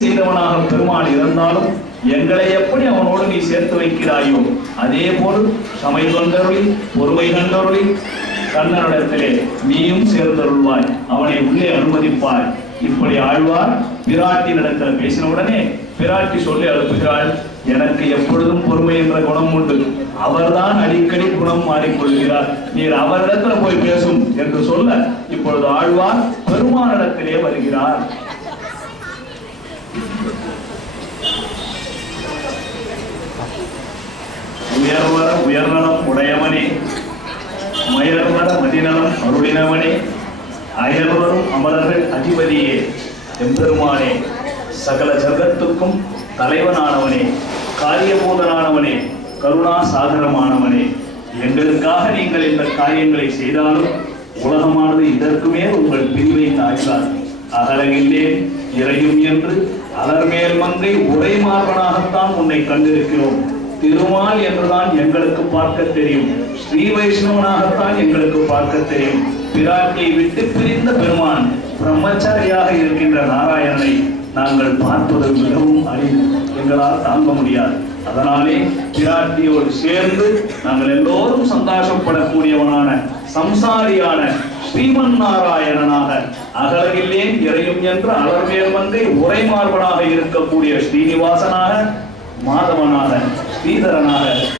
செய்தவனாக பெருமாள் இருந்தாலும் எங்களை எப்படி அவனோடு நீ சேர்த்து வைக்கிறாயோ அதே போல் சமை தொண்டருளி பொறுமை கண்டருளி கண்ணனிடத்திலே நீயும் சேர்ந்தருள்வாய், அவனை உள்ளே அனுமதிப்பாய். இப்படி ஆழ்வார் பிராட்டியிடத்தில் பேசின உடனே பிராட்டி சொல்லி அனுப்புகிறாள், எனக்கு எப்பொழுதும் பொறுமை என்ற குணம் உண்டு, அவர்தான் அடிக்கடி குணம் மாறிக்கொள்கிறார், நீர் அவரிடத்துல போய் பேசும் என்று சொல்ல இப்பொழுது ஆழ்வார் பெருமானிடத்திலே வருகிறார். உயர்வர உயர்நலம் உடையவனே, மயர்வர மதிநலம் அருளினவனே, அயர்வரும் அமரர்கள் அதிபதியே, எம்பெருமானே, சகல ஜகத்துக்கும் தலைவனானவனே, காரியபோதனானவனே, கருணா சாகரமானவனே, எங்களுக்காக நீங்கள் இந்த காரியங்களை செய்தாலும் உலகமானது இதற்குமே உங்கள் பிரிவை தாய்ந்தார். அகலகின்றேன் இறையும் என்று அலர்மேல் மங்கை உரை மார்பனாகத்தான் உன்னை கண்டிருக்கிறோம். திருமால் என்றுதான் எங்களுக்கு பார்க்க தெரியும், ஸ்ரீ வைஷ்ணவனாகத்தான் எங்களுக்கு பார்க்க தெரியும். பிராட்டியை விட்டு பிரிந்த பெருமான் பிரம்மச்சாரியாக இருக்கின்ற நாராயணனை நாங்கள் பார்ப்பது மிகவும் அரிது, எங்களால் தாங்க முடியாது. அதனாலே பிராட்டியோடு சேர்ந்து நாங்கள் எல்லோரும் சந்தோஷப்படக்கூடியவனான சம்சாரியான ஸ்ரீமன் நாராயணனாக, அகலகில்லேன் இறையும் என்ற அலர்மேல் மங்கை உரை மார்பனாக இருக்கக்கூடிய ஸ்ரீனிவாசனாக, மாதவனாக, ஸ்ரீதரனாக